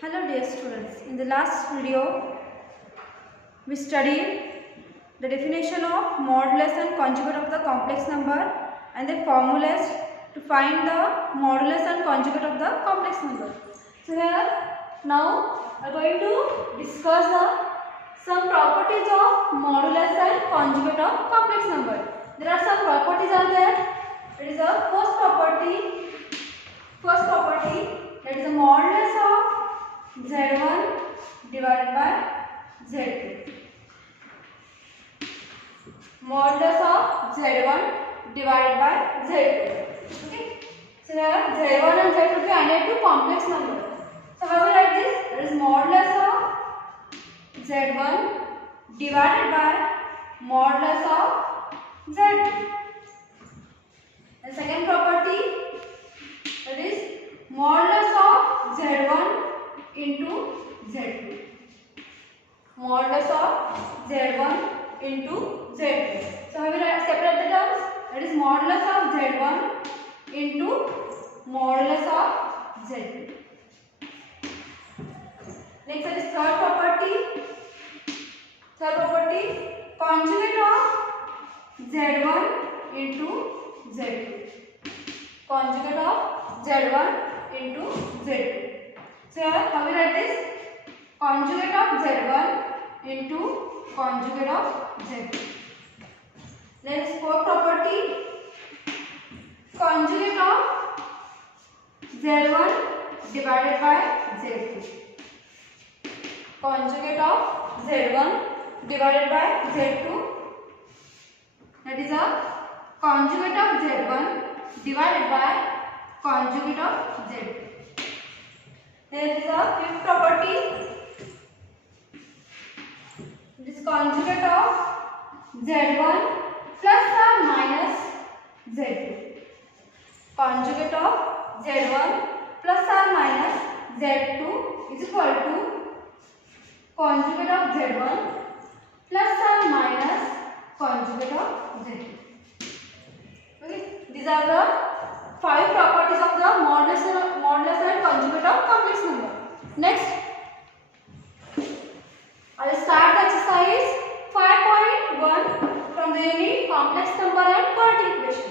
Hello dear students, in the last video we studied the definition of modulus and conjugate of the complex number and the formulas to find the modulus and conjugate of the complex number. So here now we are going to discuss some properties of modulus and conjugate of complex number. There are some properties are there. It is the first property that is the modulus of Z1 divided by Z2. Modulus of Z1 divided by Z2. Okay. So here Z1 and Z2 be added to complex number. So how we write this? That is modulus of Z1 divided by modulus of Z2. The second property, that is modulus of Z1 into Z2. Modulus of Z1 into Z2. So, how we separate the terms? That is modulus of Z1 into modulus of Z2. Next, that is third property. Conjugate of Z1 into Z2. Conjugate of Z1 into Z2. So here how we write this? Conjugate of Z1 into conjugate of Z2. Next fourth property, conjugate of Z1 divided by Z2. Conjugate of Z1 divided by Z2. That is a conjugate of Z1 divided by conjugate of Z2. There is a fifth property. It is conjugate of Z1 plus or minus Z2. Conjugate of Z1 plus or minus Z2 is equal to conjugate of Z1 plus or minus conjugate of Z2. Okay. These are the 5 properties of the modulus and conjugate of complex number. Next, I will start the exercise 5.1 from the unit complex number and quadratic equation.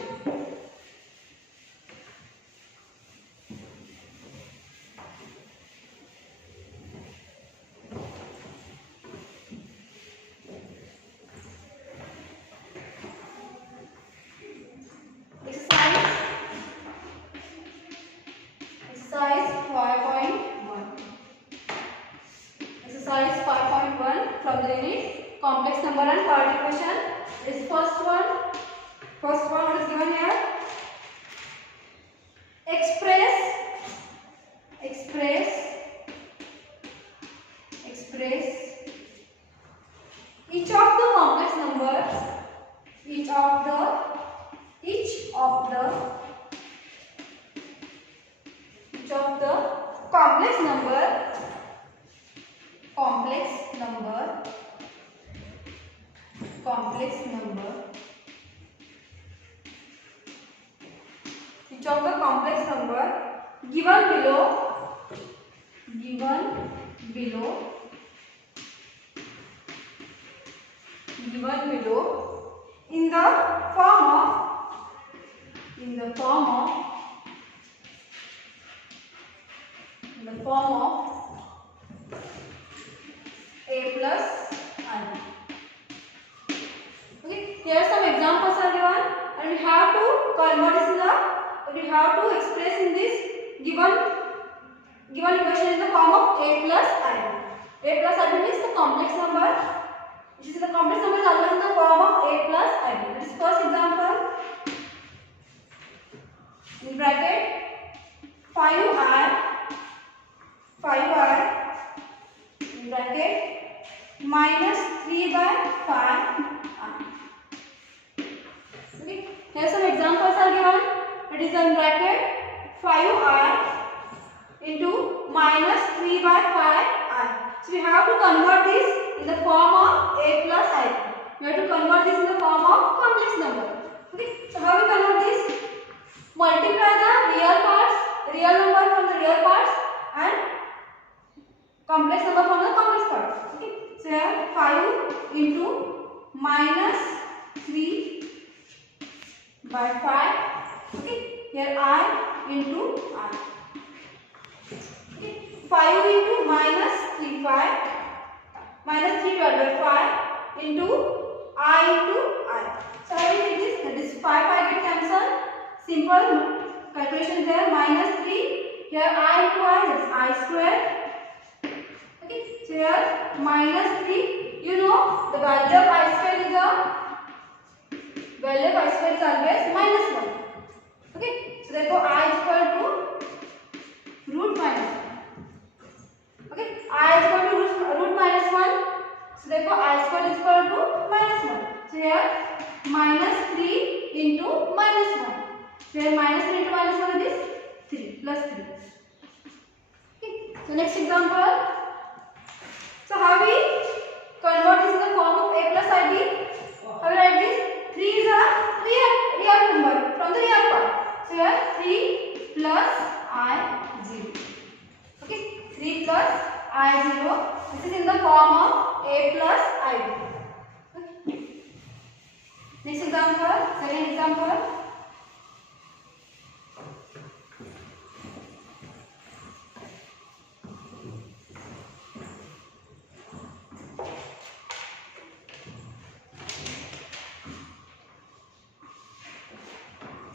Exercise 5.1 from the unit complex number and quadratic equation is first one what is given here. Express each of the complex number, each of the complex number each of the complex number given below in the form of a plus I. Okay, here some examples are given and we have to convert this we have to express in this given equation in the form of a plus I. A plus I means the complex number. Which is the complex number is always in the form of a plus I. This is first example. In bracket 5i in bracket minus 3 by 5i. Okay. Here some examples are given. It is in bracket 5i into minus 3 by 5i. So we have to convert this in the form of a plus I. We have to convert this in the form of complex number. Okay. So how we convert this? Multiply the real number from the real parts and complex number from the complex part. Okay. So here 5 into minus 3 by 5. Okay. Here I into I. Okay. 5 into minus 3 5 minus 3 divided by 5 into I into I. So how we take this? That is 5 get cancelled. Simple calculation there. Minus 3. Here I into I, that's I square. Okay. So here minus 3. You know the value of I square is always minus 1. Okay. So therefore I is equal to root minus 1. Okay. I is equal to root minus 1. So therefore I square is equal to minus 1. So here minus 3 into minus 1. So here minus 3 into minus 1 is 3 plus 3. Okay. So next example. So how we convert this in the form of a plus ib? How we write this? 3 is a real number from the real part. So here 3 plus I 0. Okay. 3 plus I 0. This is in the form of a plus ib. Okay. Next example. Second example.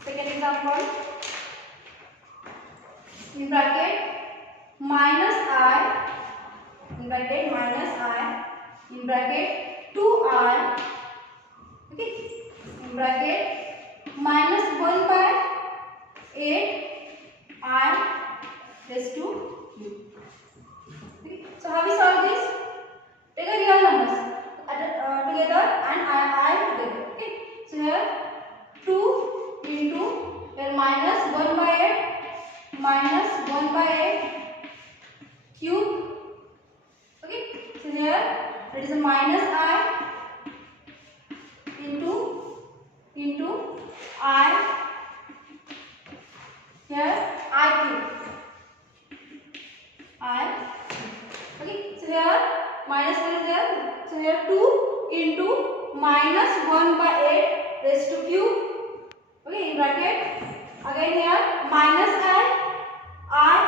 Second example, in bracket minus I, in bracket 2I, okay, in bracket minus 1 by 8 I raised to Q. Okay. So how we solve this? Take a real numbers together and I together. Okay. So here 2 into here minus 1 by 8 cube. Okay. So here that is a minus I into I. Here I cube. I. Okay. So here minus 1 is there. So here 2 into minus 1 by 8 raised to cube. Okay, in bracket again here minus I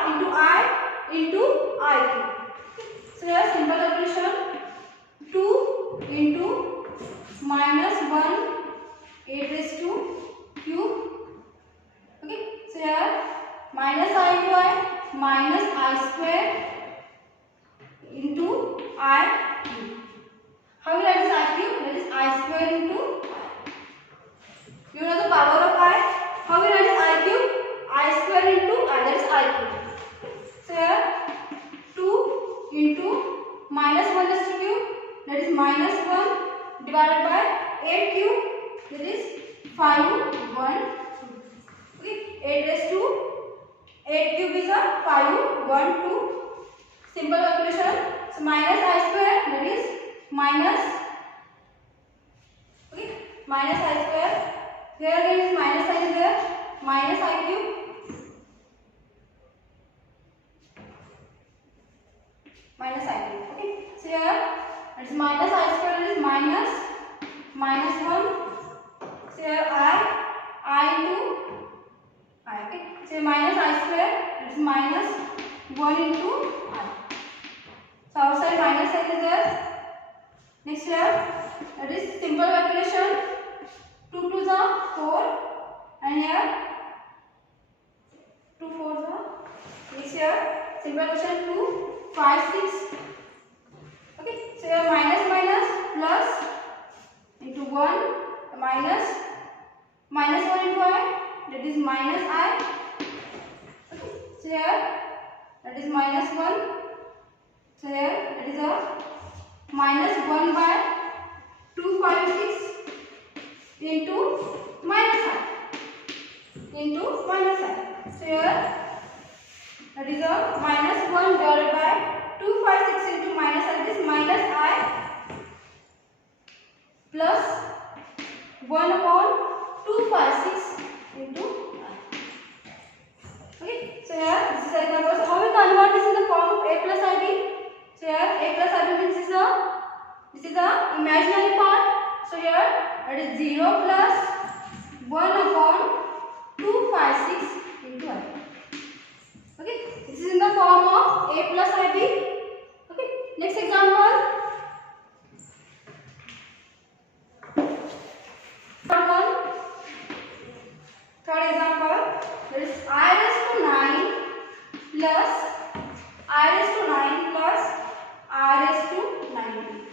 into I cube. So here simple calculation 2 into minus 1 8 raised to cube. Okay, so here minus I into I minus I square into I cube. How will I write this I cube? That is I square into you know the power of I. How we write this I cube? I square into I, that is I cube. So here 2 into minus 1 raised to cube, that is minus 1 divided by 8 cube, that is 5 1 2. Okay, 8 raised to 8 cube is a 5 1 2. Simple calculation. So minus I square, that is minus. Okay, minus I square. Here again is minus I is there, minus I cube, minus I cube. Okay, so here it is minus I square is minus 1. So here I into I. Okay, so here minus I square it is minus 1 into I. So outside minus I is there. Next here that is simple calculation. 2 2s are 4 and here 2 4s are 6 here. Simple question 2 5 6. Okay, so here minus plus into 1 minus 1 into I, that is minus I. Okay, so here that is minus 1. So here that is a minus 1 by 2 5 6 into minus I. So here that is a minus 1 divided by 256 into minus I. This minus I plus 1 upon 256 into I. Okay, so here this is example. So how we convert this in the form of a plus ib? So here a plus ib means this is a imaginary part. So here it is 0 plus 1 upon 256 into I. Okay, this is in the form of a plus ib. Okay, next example. Third example, there is I raised to 9 plus I raised to 9 plus I raised to 90.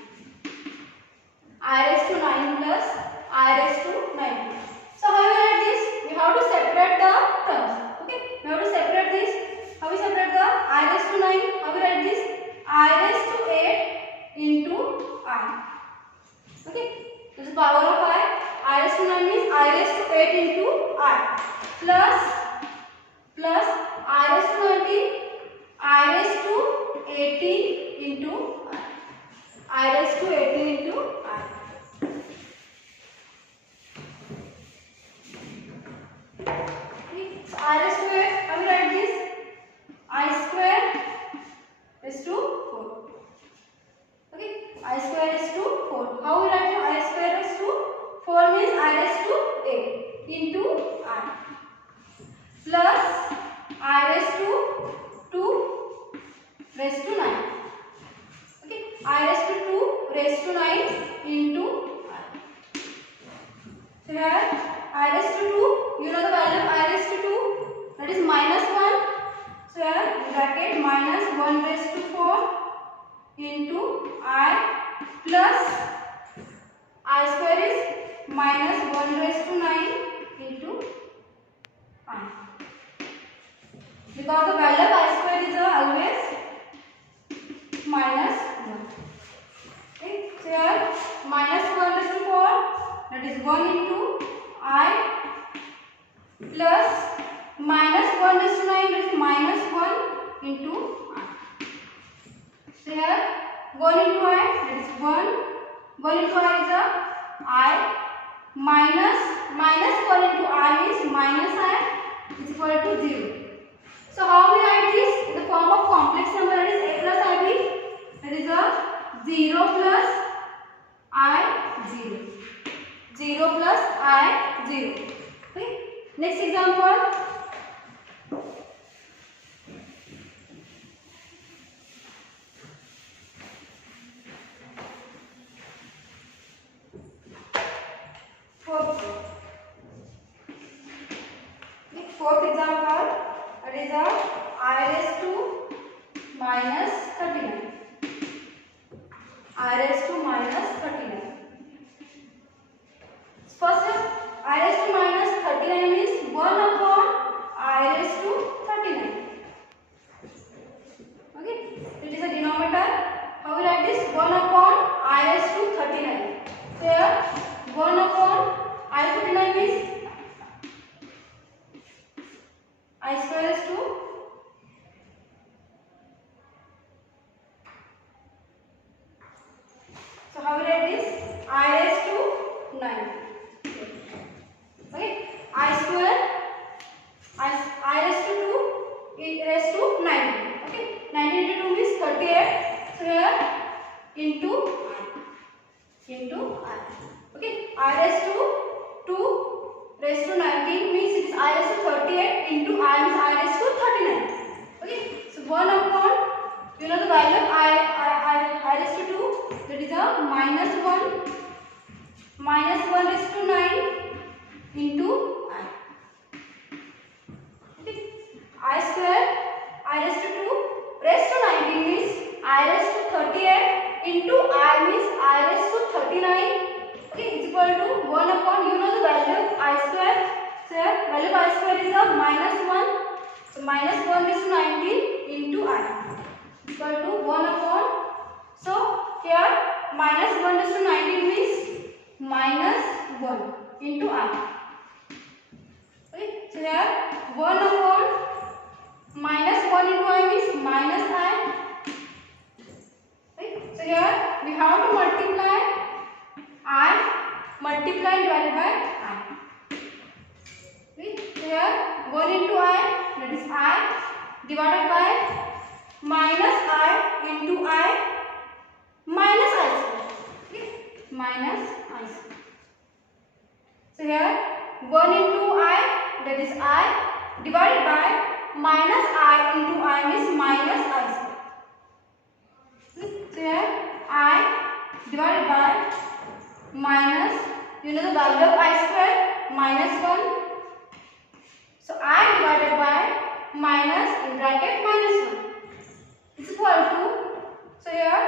I raised to 9 plus I raised to 90. So how we write this? We have to separate the terms. Okay, we have to separate this. How we separate the I raised to 9? How we write this? I raised to 8 into I. Okay, this is power of I raised to 9 means I raised to 8 into I plus I raised to 90 I raised to 18 into I raised to 18 into I. Okay, so I raised to 8, how we write this? I square is to 4. Okay, I square is to 4. How we write I square is to 4 means I raised to 8 into I plus I raised to 2 raised to 9. Okay, I raised to 2 raised to 9 into I. So here I raised to 2, you know the value of I raised to 2, that is minus 1. So here bracket minus 1 raised to 4 into I plus I square is minus 1 raised to 9 into I. Because the value of I square is always minus 1. Okay, so here minus 1 raised to 4, that is 1 into I plus minus 1 raised to 9, that is minus 1 into I. So here 1 into I, that is 1 into I is I minus 1 into I is minus I is equal to 0. So how we write this? In the form of complex number, that is a plus ib, that is 0 plus I 0. 0 plus I 0. Okay. Next example. Fourth example, that is I raised to minus 39. I raised to minus 39. First, I raised to minus 39 means 1 upon I raised to 39. Okay, it is a denominator. How we write this? 1 upon I raised to 39. Here 1 upon I 39 means I square is 2. So how we write this? I raised to 9. Okay, I square I raised to 2 raised to 90. Okay, 90 into 2 means 38. So here into I. Okay, I raised to 2 raised to 19 means it is I raised to 38 into I means I raised to 39. Okay, so 1 upon, you know the value of I raised to 2, that is a minus 1 raised to 9 into I. Okay, I square I raised to 2 raised to 19 means I raised to 38 into I means I raised to 39. Okay, is equal to 1 upon, you know the value of I square. So here value of I square is a minus 1. So minus 1 raised to 19 into I is equal to 1 upon. So here minus 1 raised to 19 means minus 1 into I. Okay, so here 1 upon minus 1 into I means minus I. Okay, so here we have to multiply I divided by I. Okay, so here 1 into I, that is I, divided by minus I into I minus I square. Okay? Minus I square. So here 1 into I, that is I, divided by minus I into I means minus I square. Okay? So here I divided by minus, you know the value of I square, minus 1. So I divided by minus in bracket minus 1 is equal to, so here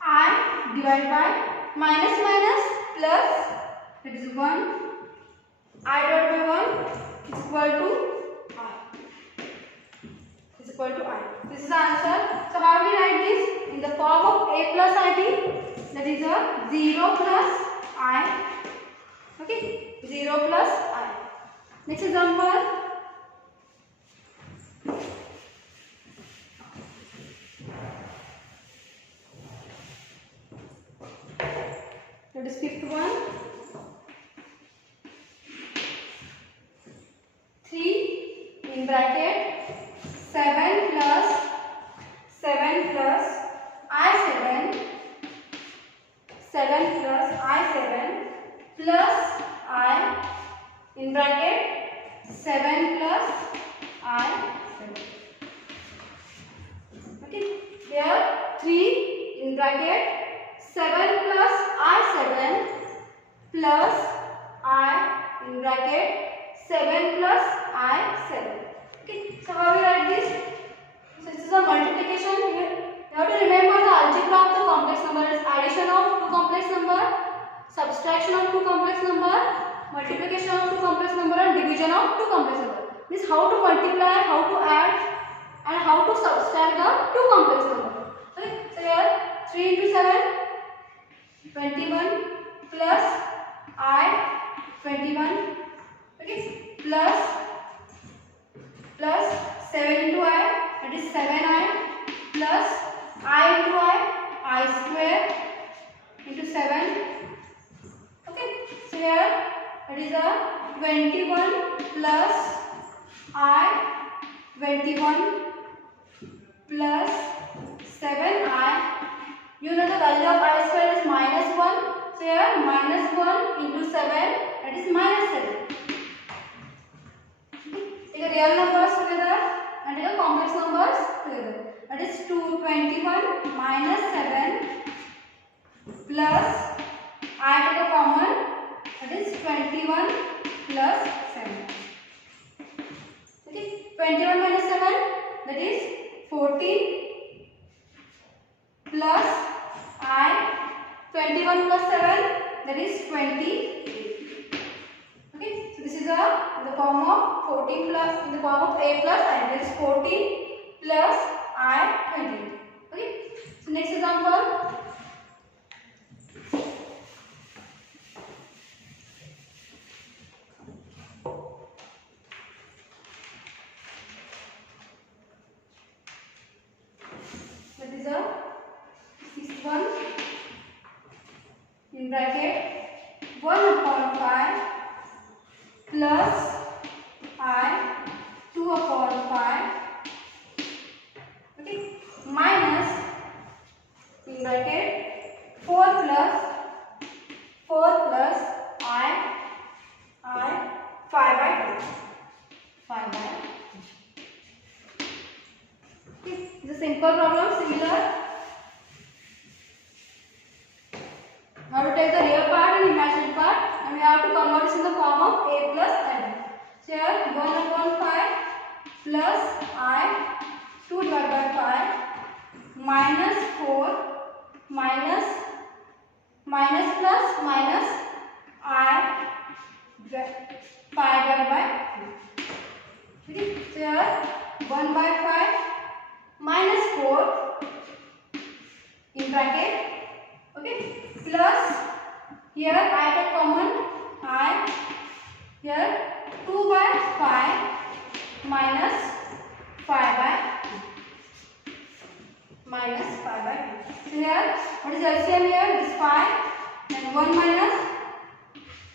I divided by minus minus plus, that is 1. I divided by 1 is equal to I. Is equal to I. This is the answer. So how do we write this? In the form of A plus IB, that is a 0 plus I. Okay, 0 plus I. Next example. That is fifth one. 3 in bracket 7 plus I7, 7 plus I7 plus I in bracket 7 plus I7. Okay, here 3 in bracket 7 plus I7 plus I in bracket 7 plus I7. Okay, so how we write this? So this is a multiplication here. You have to remember the algebra of the complex number is addition of two complex number, subtraction of two complex number, multiplication of two complex number and division of two complex number. Means how to multiply, how to add and how to subtract the two complex number. Okay, so here 3 into 7, 21 plus I 21. Okay, plus 7 into I, that is 7I plus I into I square into 7. Okay, so here that is a 21 plus I 21 plus 7I. You know the value of I square is minus 1. So here minus 1 into 7, that is minus 7. Take the real numbers together and take the complex numbers together. That is 221 minus 7 plus I take a common, that is 21 plus 7. Okay, 21 minus 7, that is 14 plus I 21 plus 7, that is 28. Okay, so this is in the form of 14 plus, in the form of A plus I, that is 14 plus I 28. Okay, so next example. That is a sixth one in bracket 1 upon 5 plus I 2 upon 5, okay, minus in bracket 4 plus I 5 by 2. 5 by 2. Okay, this is a simple problem, similar. Now to take the real part and imaginary part, and we have to convert this in the form of A plus I. So here 1 upon 5 plus I 2 divided by 5 minus 4 minus plus minus I 5 divided by 2. Okay, so here 1 by 5 minus 4 in bracket, okay, plus here I take common I, here 2 by 5 minus 5 by 2. Minus 5 by 2. So here what is LCM here? This 5 and 1 minus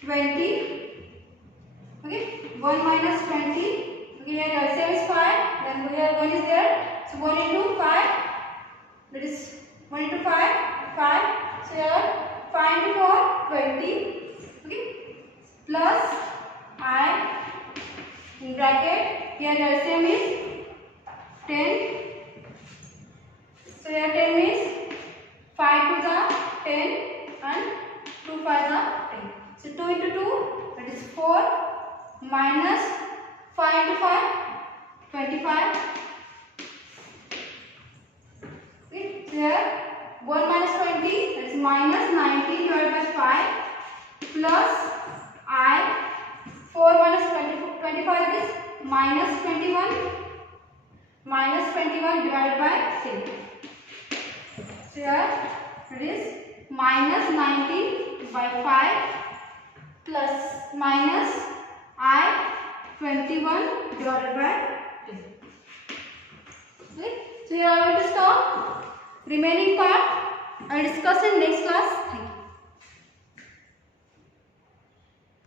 20. Okay, 1 minus 20. Okay, here LCM is 5. Then here 1 is there. So 1 into 5. that is 1 into 5, 5. So here 5 into 4, 20. Okay. Plus I in bracket. Here LCM is 10. So here 10 means 5 to the 10 and 2 5 the 10. So 2 into 2, that is 4, minus 5 into 5, 25. Okay. So here 1 minus 20, that is minus 90 divided by 5, plus I, 4 minus 25 is minus 21, minus 21 divided by 6. So here it is minus 90 by 5 plus minus I 21 divided by 2. Okay. So here I will stop. Remaining part I will discuss